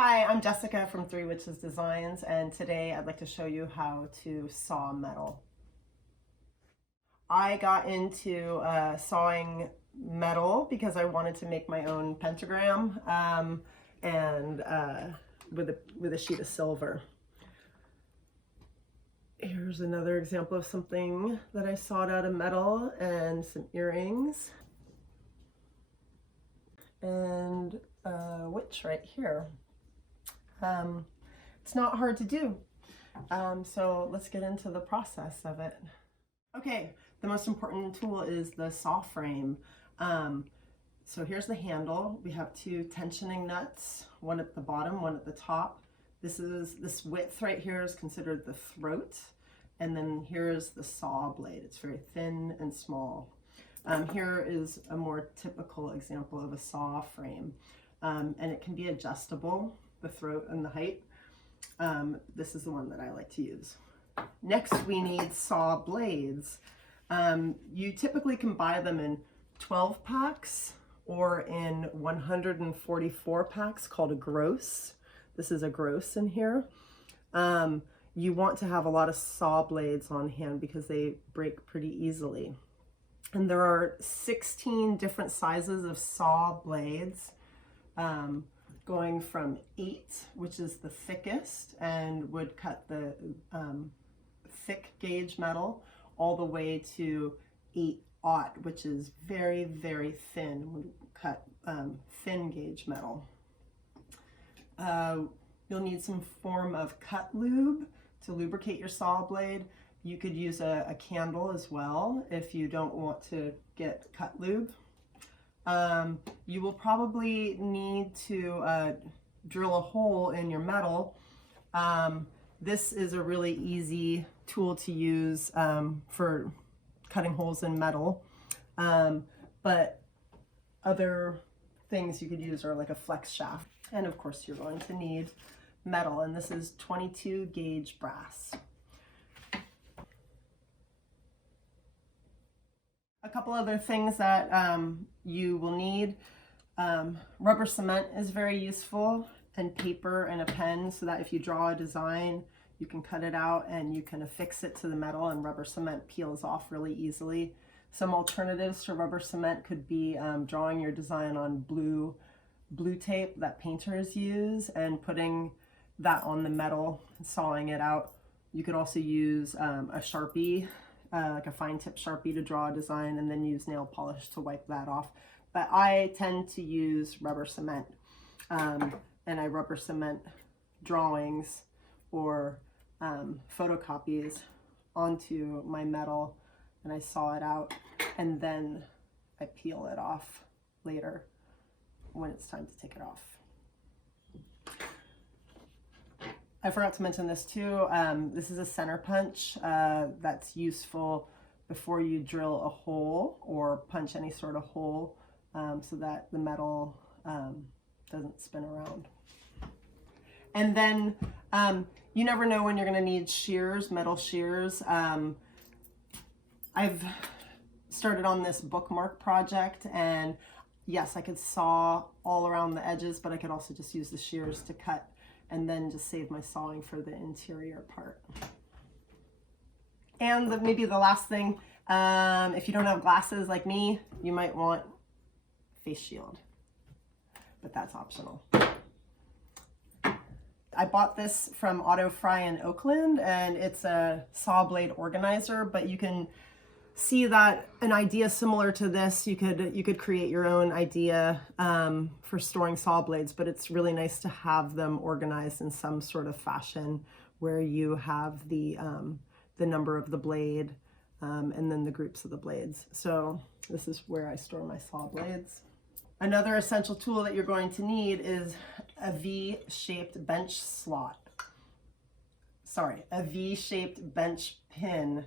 Hi, I'm Jessica from Three Witches Designs, and today I'd like to show you how to saw metal. I got into sawing metal because I wanted to make my own pentagram and with a sheet of silver. Here's another example of something that I sawed out of metal, and some earrings and a witch right here. It's not hard to do. So let's get into the process of it. Okay, the most important tool is the saw frame. So here's the handle. We have two tensioning nuts, one at the bottom, one at the top. This width right here is considered the throat. And then here's the saw blade. It's very thin and small. Here is a more typical example of a saw frame. And it can be adjustable, the throat and the height. This is the one that I like to use. Next, we need saw blades. You typically can buy them in 12 packs or in 144 packs called a gross. This is a gross in here. You want to have a lot of saw blades on hand because they break pretty easily. And there are 16 different sizes of saw blades, going from 8, which is the thickest and would cut the thick gauge metal, all the way to 8/0, which is very, very thin, would cut thin gauge metal. You'll need some form of cut lube to lubricate your saw blade. You could use a candle as well if you don't want to get cut lube. You will probably need to drill a hole in your metal. This is a really easy tool to use for cutting holes in metal. But other things you could use are like a flex shaft. And of course you're going to need metal, and this is 22 gauge brass. A couple other things that you will need. Rubber cement is very useful, and paper and a pen, so that if you draw a design, you can cut it out and you can affix it to the metal, and rubber cement peels off really easily. Some alternatives to rubber cement could be drawing your design on blue tape that painters use and putting that on the metal, sawing it out. You could also use a Sharpie, like a fine tip Sharpie, to draw a design, and then use nail polish to wipe that off. But I tend to use rubber cement, and I rubber cement drawings or photocopies onto my metal, and I saw it out, and then I peel it off later when it's time to take it off. I forgot to mention this too. This is a center punch that's useful before you drill a hole or punch any sort of hole, so that the metal doesn't spin around. And then you never know when you're going to need shears, metal shears. I've started on this bookmark project, and yes, I could saw all around the edges, but I could also just use the shears to cut and then just save my sawing for the interior part. And maybe the last thing, if you don't have glasses like me, you might want face shield, but that's optional. I bought this from Auto Fry in Oakland, and it's a saw blade organizer, but you can see that an idea similar to this, you could create your own idea for storing saw blades, but it's really nice to have them organized in some sort of fashion where you have the number of the blade and then the groups of the blades. So this is where I store my saw blades. Another essential tool that you're going to need is a V-shaped bench slot. Sorry, a V-shaped bench pin.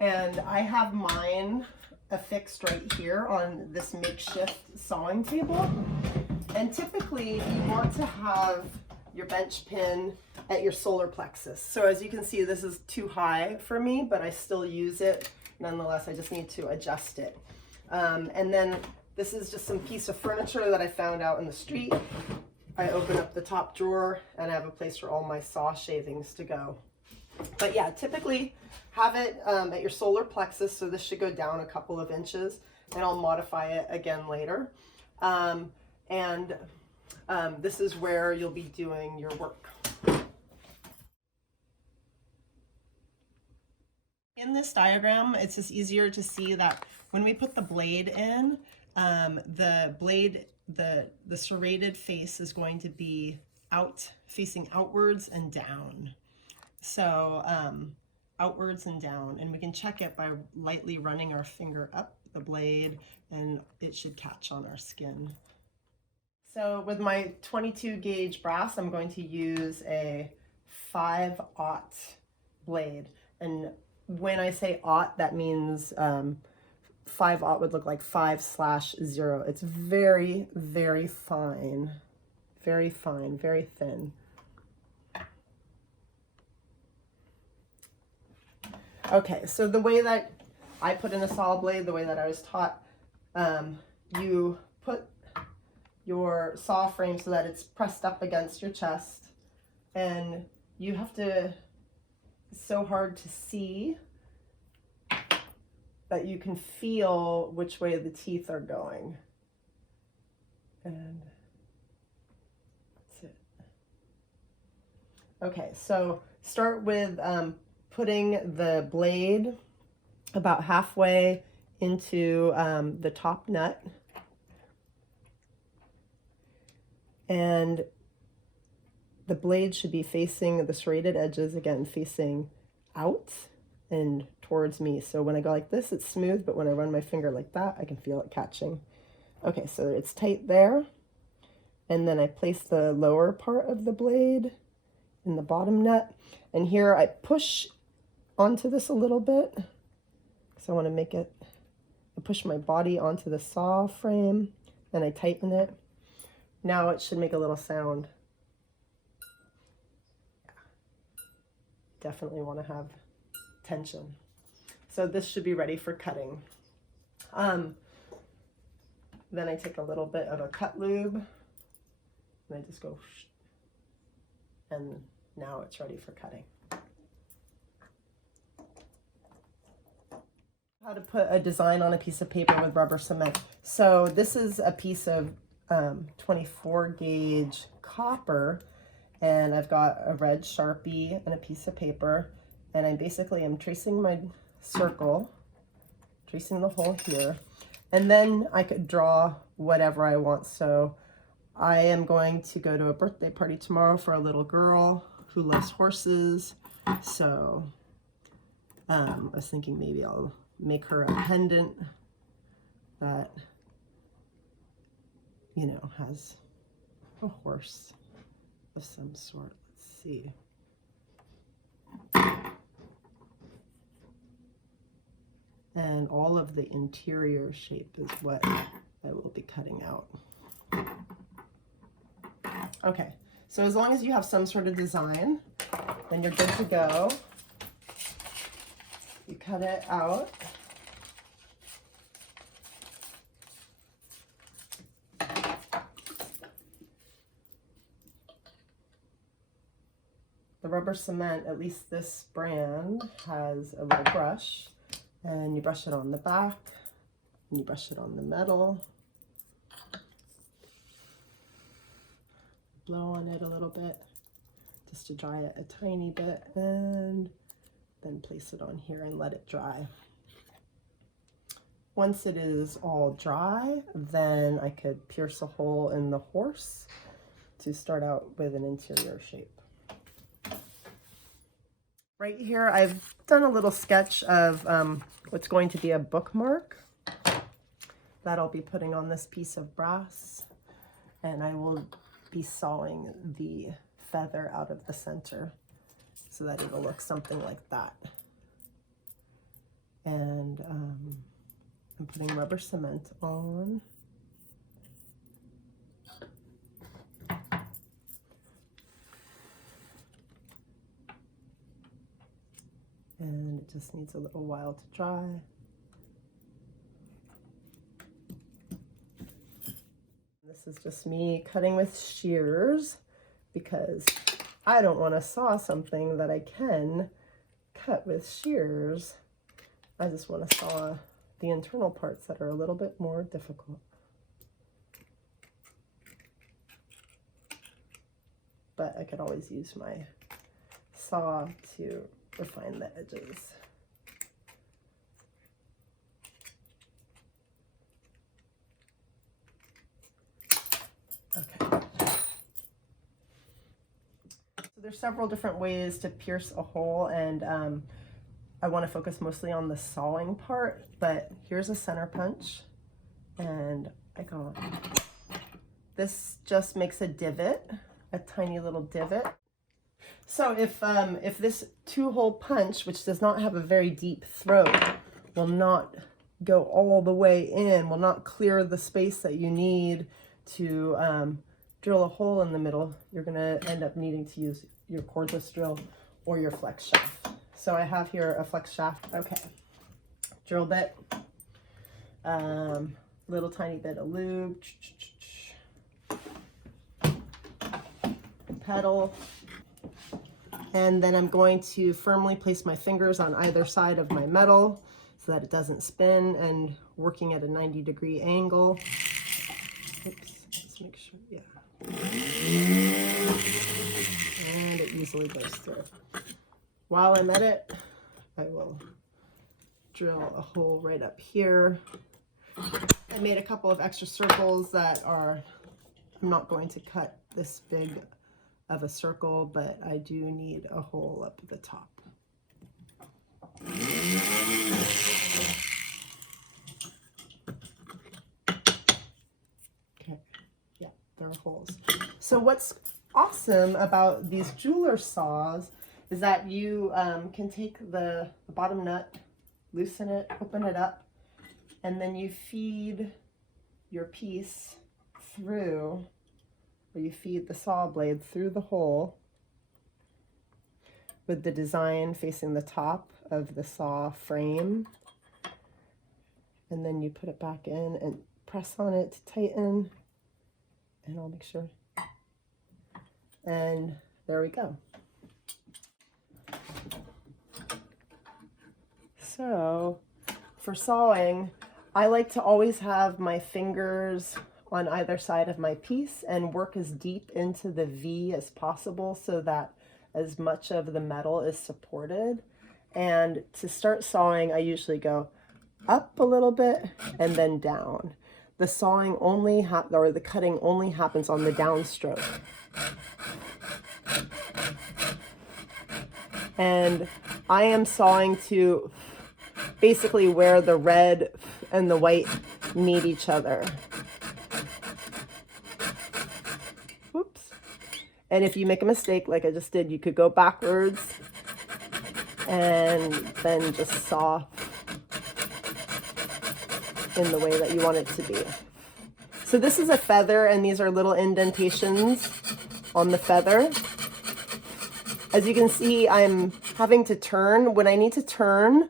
And I have mine affixed right here on this makeshift sawing table. And typically you want to have your bench pin at your solar plexus. So as you can see, this is too high for me, but I still use it. Nonetheless, I just need to adjust it. And then this is just some piece of furniture that I found out in the street. I open up the top drawer and I have a place for all my saw shavings to go. But yeah, typically have it at your solar plexus, so this should go down a couple of inches, and I'll modify it again later. This is where you'll be doing your work. In this diagram, it's just easier to see that when we put the blade in, the serrated face is going to be facing outwards and down. So outwards and down, and we can check it by lightly running our finger up the blade, and it should catch on our skin. So with my 22 gauge brass, I'm going to use a 5/0 blade, and when I say aught, that means 5/0 would look like 5/0. It's very, very fine, very thin. Okay, so the way that I put in a saw blade, the way that I was taught, you put your saw frame so that it's pressed up against your chest, and you have to, it's so hard to see, but you can feel which way the teeth are going. And that's it. Okay, so start with putting the blade about halfway into the top nut, and the blade should be facing the serrated edges, again facing out and towards me. So when I go like this, it's smooth, but when I run my finger like that, I can feel it catching. Okay, so it's tight there, and then I place the lower part of the blade in the bottom nut, and here I push onto this a little bit because I want to make it, I push my body onto the saw frame and I tighten it. Now it should make a little sound. Definitely want to have tension. So this should be ready for cutting. Then I take a little bit of a cut lube and I just go, and now it's ready for cutting. How to put a design on a piece of paper with rubber cement. So this is a piece of 24 gauge copper, and I've got a red Sharpie and a piece of paper, and I basically am tracing my circle, tracing the hole here, and then I could draw whatever I want. So I am going to go to a birthday party tomorrow for a little girl who loves horses, so I was thinking maybe I'll make her a pendant that, you know, has a horse of some sort. Let's see. And all of the interior shape is what I will be cutting out. Okay, so as long as you have some sort of design, then you're good to go. You cut it out. The rubber cement, at least this brand, has a little brush, and you brush it on the back, and you brush it on the metal. Blow on it a little bit, just to dry it a tiny bit, and then place it on here and let it dry. Once it is all dry, then I could pierce a hole in the horse to start out with an interior shape. Right here, I've done a little sketch of what's going to be a bookmark that I'll be putting on this piece of brass, and I will be sawing the feather out of the center so that it'll look something like that. And I'm putting rubber cement on. And it just needs a little while to dry. This is just me cutting with shears because I don't want to saw something that I can cut with shears. I just want to saw the internal parts that are a little bit more difficult. But I could always use my saw to refine the edges. Okay. So there's several different ways to pierce a hole, and I want to focus mostly on the sawing part, but here's a center punch, and this just makes a divot, a tiny little divot. So if this 2-hole punch, which does not have a very deep throat, will not go all the way in, will not clear the space that you need to drill a hole in the middle, you're going to end up needing to use your cordless drill or your flex shaft. So I have here a flex shaft. Okay, drill bit, little tiny bit of lube, pedal, and then I'm going to firmly place my fingers on either side of my metal so that it doesn't spin, and working at a 90-degree angle. Oops, let's make sure, yeah. And it easily goes through. While I'm at it, I will drill a hole right up here. I made a couple of extra circles that I'm not going to cut this big of a circle, but I do need a hole up at the top. Okay, yeah, there are holes. So what's awesome about these jeweler saws is that you can take the bottom nut, loosen it, open it up, and then you feed your piece through, or you feed the saw blade through the hole with the design facing the top of the saw frame. And then you put it back in and press on it to tighten, and I'll make sure. And there we go. So for sawing, I like to always have my fingers on either side of my piece and work as deep into the V as possible so that as much of the metal is supported. And to start sawing, I usually go up a little bit and then down. The sawing only or the cutting only happens on the downstroke. And I am sawing to basically where the red and the white meet each other. Whoops. And if you make a mistake like I just did, you could go backwards and then just saw in the way that you want it to be. So this is a feather, and these are little indentations on the feather. As you can see, I'm having to turn. When I need to turn,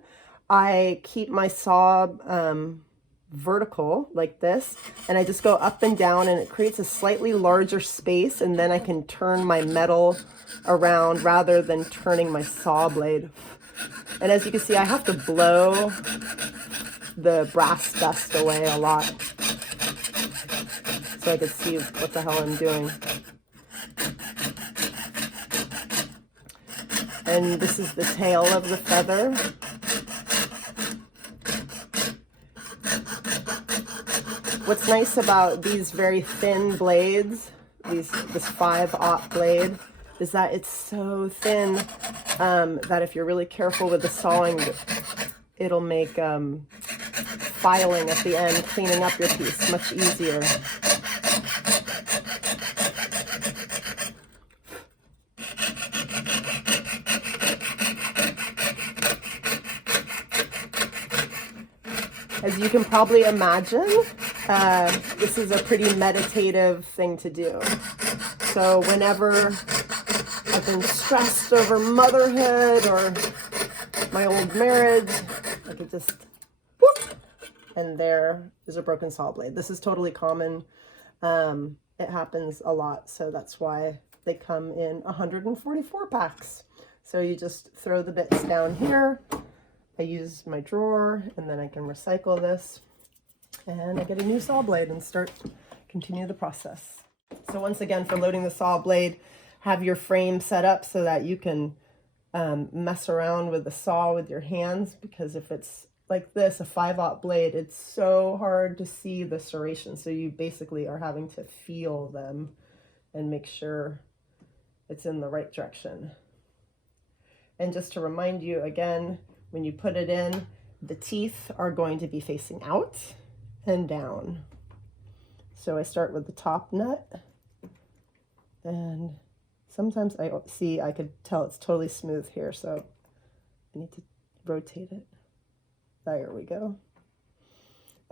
I keep my saw vertical like this, and I just go up and down, and it creates a slightly larger space, and then I can turn my metal around rather than turning my saw blade. And as you can see, I have to blow the brass dust away a lot so I can see what the hell I'm doing. And this is the tail of the feather. What's nice about these very thin blades, this 5/0 blade, is that it's so thin that if you're really careful with the sawing, it'll make filing at the end, cleaning up your piece, much easier. As you can probably imagine, this is a pretty meditative thing to do. So whenever I've been stressed over motherhood or my old marriage, I could just whoop, and there is a broken saw blade. This is totally common. It happens a lot, so that's why they come in 144 packs. So you just throw the bits down here. I use my drawer, and then I can recycle this, and I get a new saw blade and continue the process. So once again, for loading the saw blade, have your frame set up so that you can mess around with the saw with your hands, because if it's like this, a 5/0 blade, it's so hard to see the serrations. So you basically are having to feel them and make sure it's in the right direction. And just to remind you again, when you put it in, the teeth are going to be facing out and down. So I start with the top nut, and sometimes I could tell it's totally smooth here, so I need to rotate it. There we go.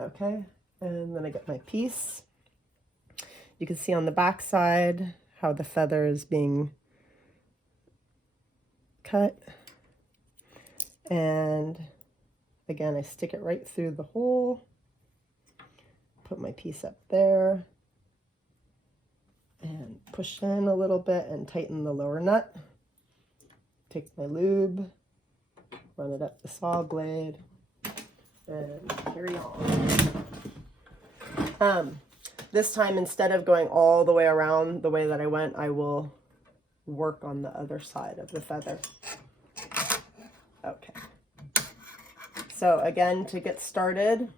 Okay, and then I get my piece. You can see on the back side how the feather is being cut. And again, I stick it right through the hole, put my piece up there, and push in a little bit and tighten the lower nut. Take my lube, run it up the saw blade, and carry on. This time, instead of going all the way around the way that I went, I will work on the other side of the feather. Okay. So again, to get started,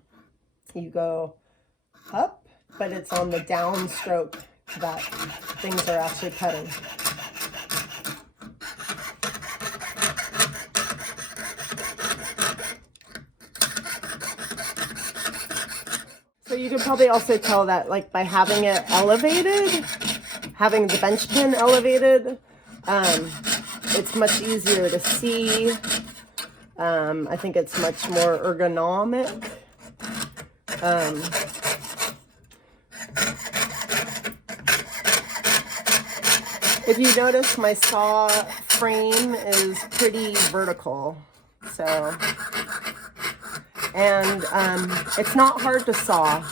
you go up, but it's on the downstroke that things are actually cutting. So you can probably also tell that, like, by having it elevated, having the bench pin elevated, it's much easier to see. I think it's much more ergonomic. If you notice, my saw frame is pretty vertical, so, and it's not hard to saw.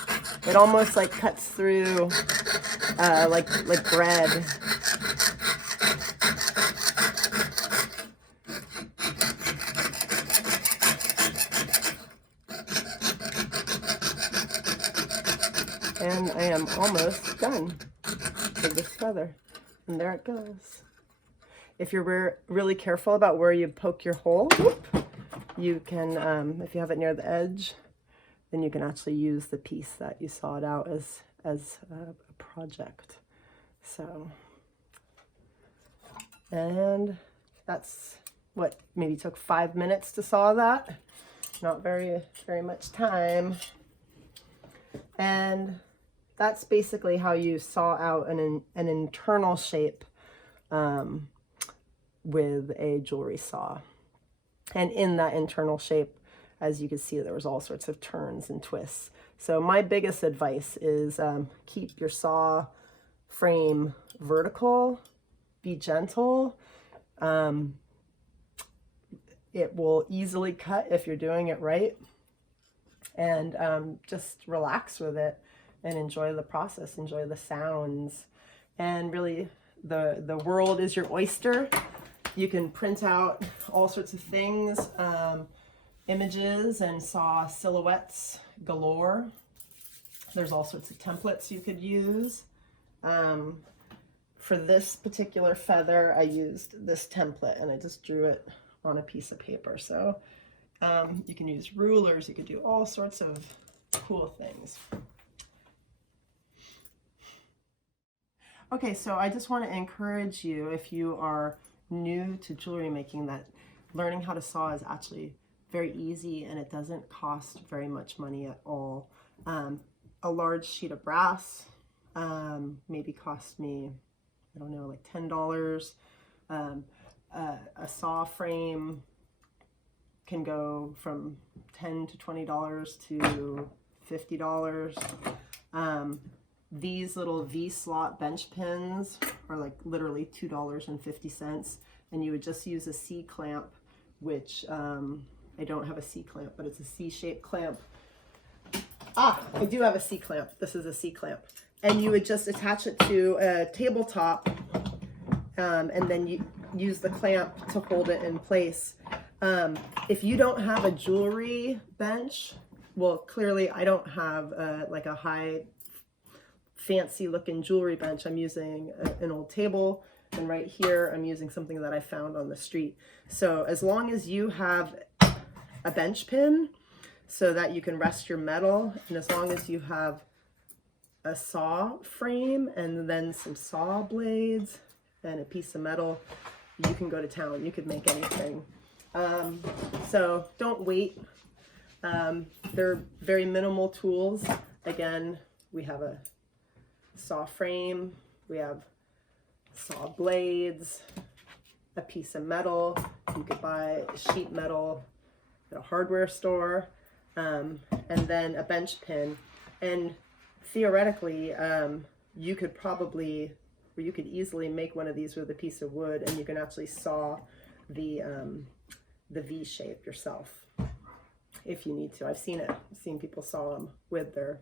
It almost like cuts through like bread. And I am almost done with this feather. And there it goes. If you're really careful about where you poke your hole, you can, if you have it near the edge, then you can actually use the piece that you sawed out as a project. So, and that's what maybe took 5 minutes to saw that. Not very much time. And that's basically how you saw out an internal shape with a jewelry saw. And in that internal shape, as you can see, there was all sorts of turns and twists. So my biggest advice is keep your saw frame vertical, be gentle. It will easily cut if you're doing it right. And just relax with it and enjoy the process, enjoy the sounds. And really, the world is your oyster. You can print out all sorts of things, images, and saw silhouettes galore. There's all sorts of templates you could use. For this particular feather, I used this template and I just drew it on a piece of paper. So you can use rulers, you could do all sorts of cool things. Okay, so I just want to encourage you, if you are new to jewelry making, that learning how to saw is actually very easy and it doesn't cost very much money at all. A large sheet of brass maybe cost me, I don't know, like $10. A saw frame can go from $10 to $20 to $50. These little V-slot bench pins are like literally $2.50, and you would just use a C-clamp, which I don't have a C-clamp, but it's a C-shaped clamp. I do have a C-clamp. This is a C-clamp. and you would just attach it to a tabletop, and then you use the clamp to hold it in place. If you don't have a jewelry bench, well, clearly I don't have like a high fancy looking jewelry bench. I'm using an old table, and right here I'm using something that I found on the street. So as long as you have a bench pin so that you can rest your metal, and as long as you have a saw frame and then some saw blades and a piece of metal, you can go to town. You could make anything. So don't wait. They're very minimal tools. Again, we have a saw frame, we have saw blades, a piece of metal. You could buy sheet metal at a hardware store, and then a bench pin. And theoretically, you could probably, or you could easily make one of these with a piece of wood, and you can actually saw the V shape yourself if you need to. I've seen people saw them with their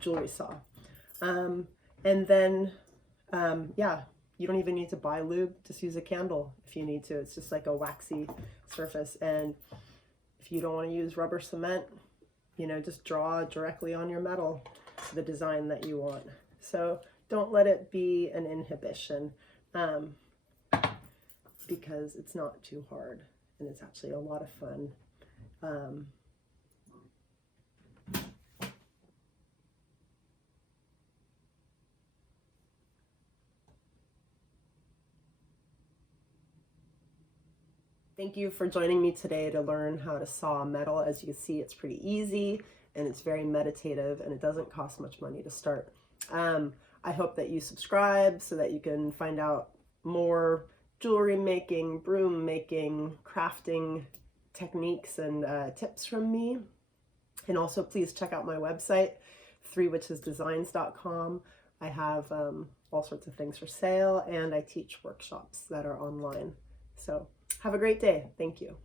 jewelry saw. And then, yeah, you don't even need to buy lube. Just use a candle if you need to. It's just like a waxy surface. And if you don't want to use rubber cement, you know, just draw directly on your metal the design that you want. So don't let it be an inhibition, because it's not too hard and it's actually a lot of fun. Thank you for joining me today to learn how to saw metal. As you can see, it's pretty easy and it's very meditative, and it doesn't cost much money to start. I hope that you subscribe so that you can find out more jewelry making, broom making, crafting techniques and tips from me. And also please check out my website, threewitchesdesigns.com. I have all sorts of things for sale, and I teach workshops that are online. So have a great day. Thank you.